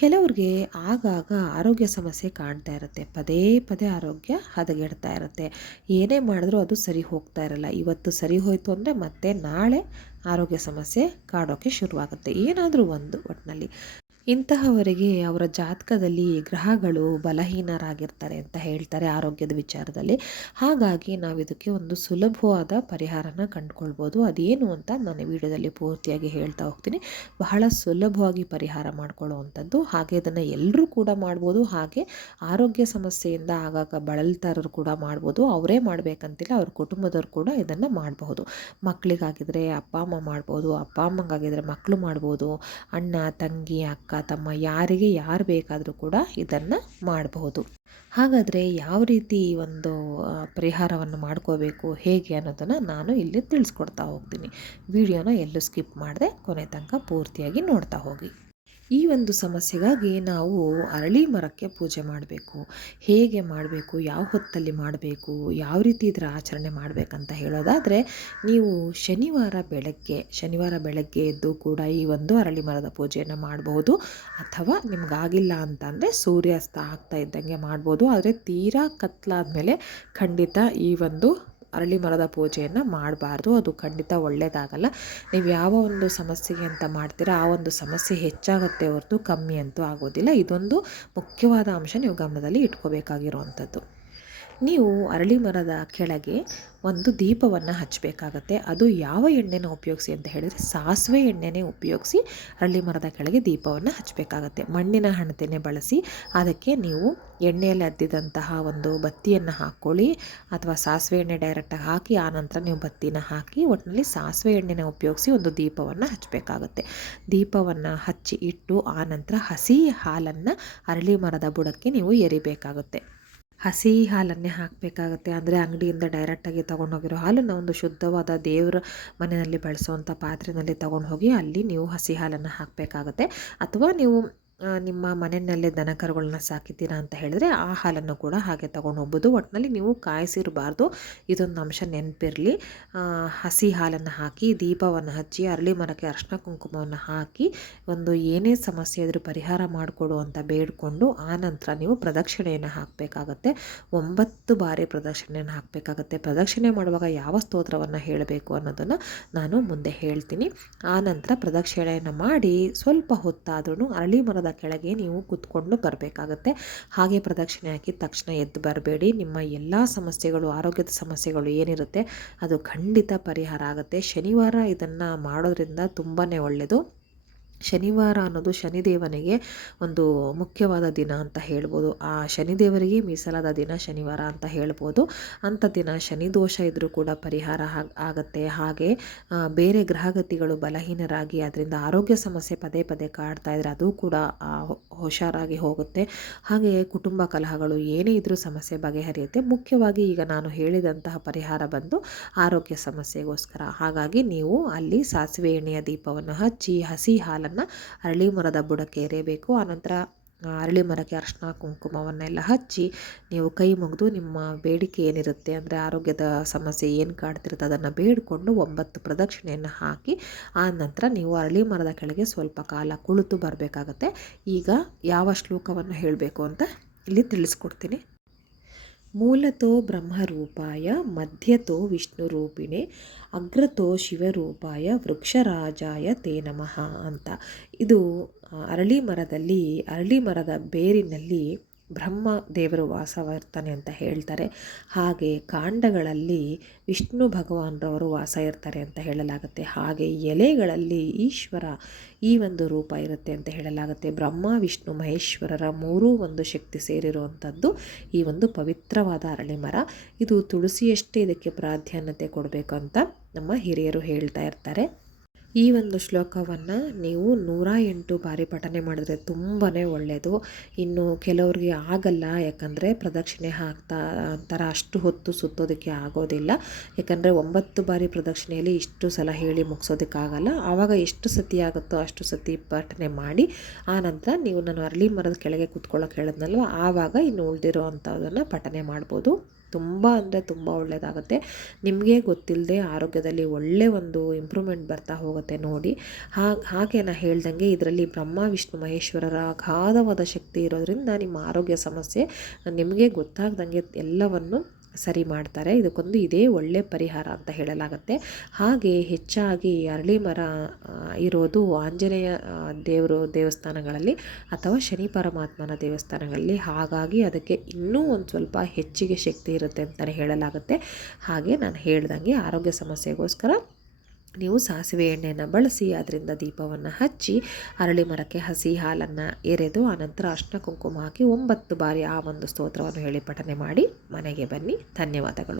ಕೆಲವ್ರಿಗೆ ಆಗಾಗ ಆರೋಗ್ಯ ಸಮಸ್ಯೆ ಕಾಣ್ತಾ ಇರುತ್ತೆ. ಪದೇ ಪದೇ ಆರೋಗ್ಯ ಹದಗೆಡ್ತಾ ಇರುತ್ತೆ. ಏನೇ ಮಾಡಿದ್ರೂ ಅದು ಸರಿ ಹೋಗ್ತಾ ಇರಲ್ಲ. ಇವತ್ತು ಸರಿ ಹೋಯಿತು ಅಂದರೆ ಮತ್ತೆ ನಾಳೆ ಆರೋಗ್ಯ ಸಮಸ್ಯೆ ಕಾಡೋಕ್ಕೆ ಶುರುವಾಗುತ್ತೆ. ಏನಾದರೂ ಒಂದು ಒಟ್ಟಿನಲ್ಲಿ ಇಂತಹವರಿಗೆ ಅವರ ಜಾತಕದಲ್ಲಿ ಗ್ರಹಗಳು ಬಲಹೀನರಾಗಿರ್ತಾರೆ ಅಂತ ಹೇಳ್ತಾರೆ ಆರೋಗ್ಯದ ವಿಚಾರದಲ್ಲಿ. ಹಾಗಾಗಿ ನಾವು ಇದಕ್ಕೆ ಒಂದು ಸುಲಭವಾದ ಪರಿಹಾರನ ಕಂಡುಕೊಳ್ಬೋದು. ಅದೇನು ಅಂತ ನಾನು ವಿಡಿಯೋದಲ್ಲಿ ಪೂರ್ತಿಯಾಗಿ ಹೇಳ್ತಾ ಹೋಗ್ತೀನಿ. ಬಹಳ ಸುಲಭವಾಗಿ ಪರಿಹಾರ ಮಾಡ್ಕೊಳ್ಳುವಂಥದ್ದು. ಹಾಗೆ ಇದನ್ನು ಎಲ್ಲರೂ ಕೂಡ ಮಾಡ್ಬೋದು. ಹಾಗೆ ಆರೋಗ್ಯ ಸಮಸ್ಯೆಯಿಂದ ಆಗಾಗ ಬಳಲ್ತಾ ಇರೋರು ಕೂಡ ಮಾಡ್ಬೋದು. ಅವರೇ ಮಾಡಬೇಕಂತಿಲ್ಲ, ಅವ್ರ ಕುಟುಂಬದವ್ರು ಕೂಡ ಇದನ್ನು ಮಾಡಬಹುದು. ಮಕ್ಕಳಿಗಾಗಿದ್ರೆ ಅಪ್ಪ ಅಮ್ಮ ಮಾಡ್ಬೋದು, ಅಪ್ಪ ಅಮ್ಮಂಗಾಗಿದ್ರೆ ಮಕ್ಕಳು ಮಾಡ್ಬೋದು, ಅಣ್ಣ ತಂಗಿ ಅಕ್ಕ ತಮ್ಮ ಯಾರಿಗೆ ಯಾರು ಬೇಕಾದರೂ ಕೂಡ ಇದನ್ನು ಮಾಡಬಹುದು. ಹಾಗಾದರೆ ಯಾವ ರೀತಿ ಒಂದು ಪರಿಹಾರವನ್ನು ಮಾಡ್ಕೋಬೇಕು ಹೇಗೆ ಅನ್ನೋದನ್ನು ನಾನು ಇಲ್ಲಿ ತಿಳಿಸ್ಕೊಡ್ತಾ ಹೋಗ್ತೀನಿ. ವಿಡಿಯೋನ ಎಲ್ಲೂ ಸ್ಕಿಪ್ ಮಾಡದೆ ಕೊನೆ ತನಕ ಪೂರ್ತಿಯಾಗಿ ನೋಡ್ತಾ ಹೋಗಿ. ಈ ಒಂದು ಸಮಸ್ಯೆಗಾಗಿ ನಾವು ಅರಳಿ ಮರಕ್ಕೆ ಪೂಜೆ ಮಾಡಬೇಕು. ಹೇಗೆ ಮಾಡಬೇಕು, ಯಾವ ಹೊತ್ತಲ್ಲಿ ಮಾಡಬೇಕು, ಯಾವ ರೀತಿ ಇದರ ಆಚರಣೆ ಮಾಡಬೇಕಂತ ಹೇಳೋದಾದರೆ, ನೀವು ಶನಿವಾರ ಬೆಳಗ್ಗೆ ಎದ್ದು ಕೂಡ ಈ ಒಂದು ಅರಳಿ ಮರದ ಪೂಜೆಯನ್ನು ಮಾಡಬಹುದು. ಅಥವಾ ನಿಮಗಾಗಿಲ್ಲ ಅಂತಂದರೆ ಸೂರ್ಯಾಸ್ತ ಆಗ್ತಾ ಇದ್ದಂಗೆ ಮಾಡ್ಬೋದು. ಆದರೆ ತೀರಾ ಕತ್ಲಾದ ಮೇಲೆ ಖಂಡಿತ ಈ ಒಂದು ಅರಳಿ ಮರದ ಪೂಜೆಯನ್ನು ಮಾಡಬಾರ್ದು. ಅದು ಖಂಡಿತ ಒಳ್ಳೆಯದಾಗಲ್ಲ. ನೀವು ಯಾವ ಒಂದು ಸಮಸ್ಯೆಗೆ ಅಂತ ಮಾಡ್ತೀರಾ ಆ ಒಂದು ಸಮಸ್ಯೆ ಹೆಚ್ಚಾಗುತ್ತೆ ಹೊರತು ಕಮ್ಮಿ ಅಂತೂ ಆಗೋದಿಲ್ಲ. ಇದೊಂದು ಮುಖ್ಯವಾದ ಅಂಶ ನೀವು ಗಮನದಲ್ಲಿ ಇಟ್ಕೋಬೇಕಾಗಿರುವಂಥದ್ದು. ನೀವು ಅರಳಿ ಮರದ ಕೆಳಗೆ ಒಂದು ದೀಪವನ್ನು ಹಚ್ಚಬೇಕಾಗತ್ತೆ. ಅದು ಯಾವ ಎಣ್ಣೆನ ಉಪಯೋಗಿಸಿ ಅಂತ ಹೇಳಿದರೆ ಸಾಸಿವೆ ಎಣ್ಣೆನೇ ಉಪಯೋಗಿಸಿ ಅರಳಿ ಮರದ ಕೆಳಗೆ ದೀಪವನ್ನು ಹಚ್ಚಬೇಕಾಗತ್ತೆ. ಮಣ್ಣಿನ ಹಣತೆನೆ ಬಳಸಿ ಅದಕ್ಕೆ ನೀವು ಎಣ್ಣೆಯಲ್ಲಿ ಅದ್ದಿದಂತಹ ಒಂದು ಬತ್ತಿಯನ್ನು ಹಾಕ್ಕೊಳ್ಳಿ, ಅಥವಾ ಸಾಸಿವೆ ಎಣ್ಣೆ ಡೈರೆಕ್ಟಾಗಿ ಹಾಕಿ ಆನಂತರ ನೀವು ಬತ್ತಿನ ಹಾಕಿ ಒಟ್ಟಿನಲ್ಲಿ ಸಾಸಿವೆ ಎಣ್ಣೆನ ಉಪಯೋಗಿಸಿ ಒಂದು ದೀಪವನ್ನು ಹಚ್ಚಬೇಕಾಗತ್ತೆ. ದೀಪವನ್ನು ಹಚ್ಚಿ ಇಟ್ಟು ಆನಂತರ ಹಸಿ ಹಾಲನ್ನು ಅರಳಿ ಮರದ ಬುಡಕ್ಕೆ ನೀವು ಎರಿಬೇಕಾಗುತ್ತೆ. ಹಸಿ ಹಾಲನ್ನೇ ಹಾಕಬೇಕಾಗತ್ತೆ. ಅಂದರೆ ಅಂಗಡಿಯಿಂದ ಡೈರೆಕ್ಟಾಗಿ ತೊಗೊಂಡೋಗಿರೋ ಹಾಲನ್ನು ಒಂದು ಶುದ್ಧವಾದ ದೇವರ ಮನೆಯಲ್ಲಿ ಬಳಸುವಂಥ ಪಾತ್ರೆಯಲ್ಲಿ ತೊಗೊಂಡು ಹೋಗಿ ಅಲ್ಲಿ ನೀವು ಹಸಿ ಹಾಲನ್ನು ಹಾಕಬೇಕಾಗತ್ತೆ. ಅಥವಾ ನೀವು ನಿಮ್ಮ ಮನೆಯಲ್ಲೇ ದನಕರುಗಳನ್ನ ಸಾಕಿದ್ದೀರಾ ಅಂತ ಹೇಳಿದ್ರೆ ಆ ಹಾಲನ್ನು ಕೂಡ ಹಾಗೆ ತೊಗೊಂಡು ಹೋಗ್ಬೋದು. ಒಟ್ಟಿನಲ್ಲಿ ನೀವು ಕಾಯಿಸಿರಬಾರ್ದು. ಇದೊಂದು ಅಂಶ ನೆನಪಿರಲಿ. ಹಸಿ ಹಾಲನ್ನು ಹಾಕಿ ದೀಪವನ್ನು ಹಚ್ಚಿ ಅರಳಿ ಮರಕ್ಕೆ ಅರಿಶಿನ ಕುಂಕುಮವನ್ನು ಹಾಕಿ ಒಂದು ಏನೇ ಸಮಸ್ಯೆ ಇದ್ರೂ ಪರಿಹಾರ ಮಾಡಿಕೊಡು ಅಂತ ಬೇಡಿಕೊಂಡು ಆನಂತರ ನೀವು ಪ್ರದಕ್ಷಿಣೆಯನ್ನು ಹಾಕಬೇಕಾಗತ್ತೆ. 9 ಬಾರಿ ಪ್ರದಕ್ಷಿಣೆಯನ್ನು ಹಾಕಬೇಕಾಗತ್ತೆ. ಪ್ರದಕ್ಷಿಣೆ ಮಾಡುವಾಗ ಯಾವ ಸ್ತೋತ್ರವನ್ನು ಹೇಳಬೇಕು ಅನ್ನೋದನ್ನು ನಾನು ಮುಂದೆ ಹೇಳ್ತೀನಿ. ಆನಂತರ ಪ್ರದಕ್ಷಿಣೆಯನ್ನು ಮಾಡಿ ಸ್ವಲ್ಪ ಹೊತ್ತಾದ್ರೂ ಅರಳಿ ಮರದ ಕೆಳಗೆ ನೀವು ಕೂತ್ಕೊಂಡು ಬರಬೇಕಾಗತ್ತೆ. ಹಾಗೆ ಪ್ರದಕ್ಷಿಣೆ ಹಾಕಿ ತಕ್ಷಣ ಎದ್ದು ಬರಬೇಡಿ. ನಿಮ್ಮ ಎಲ್ಲ ಸಮಸ್ಯೆಗಳು, ಆರೋಗ್ಯದ ಸಮಸ್ಯೆಗಳು ಏನಿರುತ್ತೆ ಅದು ಖಂಡಿತ ಪರಿಹಾರ ಆಗುತ್ತೆ. ಶನಿವಾರ ಇದನ್ನು ಮಾಡೋದ್ರಿಂದ ತುಂಬಾ ಒಳ್ಳೆಯದು. ಶನಿವಾರ ಅನ್ನೋದು ಶನಿದೇವನಿಗೆ ಒಂದು ಮುಖ್ಯವಾದ ದಿನ ಅಂತ ಹೇಳ್ಬೋದು. ಆ ಶನಿದೇವರಿಗೆ ಮೀಸಲಾದ ದಿನ ಶನಿವಾರ ಅಂತ ಹೇಳ್ಬೋದು. ಅಂಥ ದಿನ ಶನಿ ದೋಷ ಇದ್ದರೂ ಕೂಡ ಪರಿಹಾರ ಆಗುತ್ತೆ. ಹಾಗೆ ಬೇರೆ ಗ್ರಹಗತಿಗಳು ಬಲಹೀನರಾಗಿ ಅದರಿಂದ ಆರೋಗ್ಯ ಸಮಸ್ಯೆ ಪದೇ ಪದೇ ಕಾಡ್ತಾ ಇದ್ರೆ ಅದು ಕೂಡ ಹುಷಾರಾಗಿ ಹೋಗುತ್ತೆ. ಹಾಗೆ ಕುಟುಂಬ ಕಲಹಗಳು ಏನೇ ಇದ್ರೂ ಸಮಸ್ಯೆ ಬಗೆಹರಿಯುತ್ತೆ. ಮುಖ್ಯವಾಗಿ ಈಗ ನಾನು ಹೇಳಿದಂತಹ ಪರಿಹಾರ ಬಂದು ಆರೋಗ್ಯ ಸಮಸ್ಯೆಗೋಸ್ಕರ. ಹಾಗಾಗಿ ನೀವು ಅಲ್ಲಿ ಸಾಸಿವೆ ಎಣ್ಣೆಯ ದೀಪವನ್ನು ಹಚ್ಚಿ ಹಸಿ ಹಾಲನ್ನು ಅರಳಿ ಮರದ ಬುಡಕ್ಕೆ ಎರೆಯಬೇಕು. ಆನಂತರ ಅರಳಿ ಮರಕ್ಕೆ ಅರಿಶಿನ ಕುಂಕುಮವನ್ನೆಲ್ಲ ಹಚ್ಚಿ ನೀವು ಕೈ ಮುಗಿದು ನಿಮ್ಮ ಬೇಡಿಕೆ ಏನಿರುತ್ತೆ, ಅಂದರೆ ಆರೋಗ್ಯದ ಸಮಸ್ಯೆ ಏನು ಕಾಡ್ತಿರುತ್ತೆ ಅದನ್ನು ಬೇಡಿಕೊಂಡು 9 ಪ್ರದಕ್ಷಿಣೆಯನ್ನು ಹಾಕಿ ಆ ನಂತರ ನೀವು ಅರಳಿ ಮರದ ಕೆಳಗೆ ಸ್ವಲ್ಪ ಕಾಲ ಕುಳಿತು ಬರಬೇಕಾಗತ್ತೆ. ಈಗ ಯಾವ ಶ್ಲೋಕವನ್ನು ಹೇಳಬೇಕು ಅಂತ ಇಲ್ಲಿ ತಿಳಿಸ್ಕೊಡ್ತೀನಿ. ಮೂಲತೋ ಬ್ರಹ್ಮರೂಪಾಯ ಮಧ್ಯತೋ ವಿಷ್ಣುರೂಪಿಣೆ ಅಗ್ರತೋ ಶಿವರೂಪಾಯ ವೃಕ್ಷರಾಜಾಯ ತೇ ನಮಃ ಅಂತ. ಇದು ಅರಳಿ ಮರದ ಬೇರಿನಲ್ಲಿ ಬ್ರಹ್ಮ ದೇವರು ವಾಸವಿರ್ತಾನೆ ಅಂತ ಹೇಳ್ತಾರೆ. ಹಾಗೆ ಕಾಂಡಗಳಲ್ಲಿ ವಿಷ್ಣು ಭಗವಾನರವರು ವಾಸ ಇರ್ತಾರೆ ಅಂತ ಹೇಳಲಾಗುತ್ತೆ. ಹಾಗೆ ಎಲೆಗಳಲ್ಲಿ ಈಶ್ವರ ಈ ಒಂದು ರೂಪ ಇರುತ್ತೆ ಅಂತ ಹೇಳಲಾಗುತ್ತೆ. ಬ್ರಹ್ಮ ವಿಷ್ಣು ಮಹೇಶ್ವರರ ಮೂರೂ ಒಂದು ಶಕ್ತಿ ಸೇರಿರುವಂಥದ್ದು ಈ ಒಂದು ಪವಿತ್ರವಾದ ಅರಳಿ ಮರ. ಇದು ತುಳಸಿಯಷ್ಟೇ ಇದಕ್ಕೆ ಪ್ರಾಧಾನ್ಯತೆ ಕೊಡಬೇಕು ಅಂತ ನಮ್ಮ ಹಿರಿಯರು ಹೇಳ್ತಾ ಇರ್ತಾರೆ. ಈ ಒಂದು ಶ್ಲೋಕವನ್ನು ನೀವು 108 ಬಾರಿ ಪಠನೆ ಮಾಡಿದ್ರೆ ತುಂಬಾ ಒಳ್ಳೆಯದು. ಇನ್ನು ಕೆಲವ್ರಿಗೆ ಆಗಲ್ಲ, ಯಾಕಂದರೆ ಪ್ರದಕ್ಷಿಣೆ ಹಾಕ್ತಾ ಅಂತಾರೆ ಅಷ್ಟು ಹೊತ್ತು ಸುತ್ತೋದಕ್ಕೆ ಆಗೋದಿಲ್ಲ. ಯಾಕಂದರೆ 9 ಬಾರಿ ಪ್ರದಕ್ಷಿಣೆಯಲ್ಲಿ ಇಷ್ಟು ಸಲ ಹೇಳಿ ಮುಗಿಸೋದಕ್ಕಾಗಲ್ಲ. ಆವಾಗ ಎಷ್ಟು ಸತಿ ಆಗುತ್ತೋ ಅಷ್ಟು ಸತಿ ಪಠನೆ ಮಾಡಿ ಆನಂತರ ನೀವು ನಾನು ಅರಳಿ ಮರದ ಕೆಳಗೆ ಕೂತ್ಕೊಳ್ಳೋಕೆ ಹೇಳಿದ್ನಲ್ವ ಆವಾಗ ಇನ್ನು ಉಳಿದಿರೋ ಅಂಥದ್ದನ್ನು ಪಠನೆ ಮಾಡ್ಬೋದು. ತುಂಬ ಅಂದರೆ ತುಂಬ ಒಳ್ಳೆಯದಾಗುತ್ತೆ. ನಿಮಗೆ ಗೊತ್ತಿಲ್ಲದೆ ಆರೋಗ್ಯದಲ್ಲಿ ಒಳ್ಳೆ ಒಂದು ಇಂಪ್ರೂವ್ಮೆಂಟ್ ಬರ್ತಾ ಹೋಗುತ್ತೆ ನೋಡಿ. ಹಾಗೆ ನಾನು ಹೇಳ್ದಂಗೆ ಇದರಲ್ಲಿ ಬ್ರಹ್ಮ ವಿಷ್ಣು ಮಹೇಶ್ವರರ ಅಗಾಧವಾದ ಶಕ್ತಿ ಇರೋದ್ರಿಂದ ನಿಮ್ಮ ಆರೋಗ್ಯ ಸಮಸ್ಯೆ ನಿಮಗೆ ಗೊತ್ತಾಗ್ದಂಗೆ ಎಲ್ಲವನ್ನು ಸರಿ ಮಾಡ್ತಾರೆ. ಇದಕ್ಕೊಂದು ಇದೇ ಒಳ್ಳೆ ಪರಿಹಾರ ಅಂತ ಹೇಳಲಾಗುತ್ತೆ. ಹಾಗೆ ಹೆಚ್ಚಾಗಿ ಅರಳಿ ಮರ ಇರೋದು ಆಂಜನೇಯ ದೇವಸ್ಥಾನಗಳಲ್ಲಿ ಅಥವಾ ಶನಿ ಪರಮಾತ್ಮನ ದೇವಸ್ಥಾನಗಳಲ್ಲಿ, ಹಾಗಾಗಿ ಅದಕ್ಕೆ ಇನ್ನೂ ಒಂದು ಸ್ವಲ್ಪ ಹೆಚ್ಚಿಗೆ ಶಕ್ತಿ ಇರುತ್ತೆ ಅಂತಲೇ ಹೇಳಲಾಗುತ್ತೆ. ಹಾಗೆ ನಾನು ಹೇಳ್ದಂಗೆ ಆರೋಗ್ಯ ಸಮಸ್ಯೆಗೋಸ್ಕರ ನೀವು ಸಾಸಿವೆ ಎಣ್ಣೆಯನ್ನು ಬಳಸಿ ಅದರಿಂದ ದೀಪವನ್ನು ಹಚ್ಚಿ ಅರಳಿ ಮರಕ್ಕೆ ಹಸಿ ಹಾಲನ್ನು ಎರೆದು ಆನಂತರ ಅರ್ಶಿನ ಕುಂಕುಮ ಹಾಕಿ 9 ಬಾರಿ ಆ ಒಂದು ಸ್ತೋತ್ರವನ್ನು ಹೇಳಿ ಪಠನೆ ಮಾಡಿ ಮನೆಗೆ ಬನ್ನಿ. ಧನ್ಯವಾದಗಳು.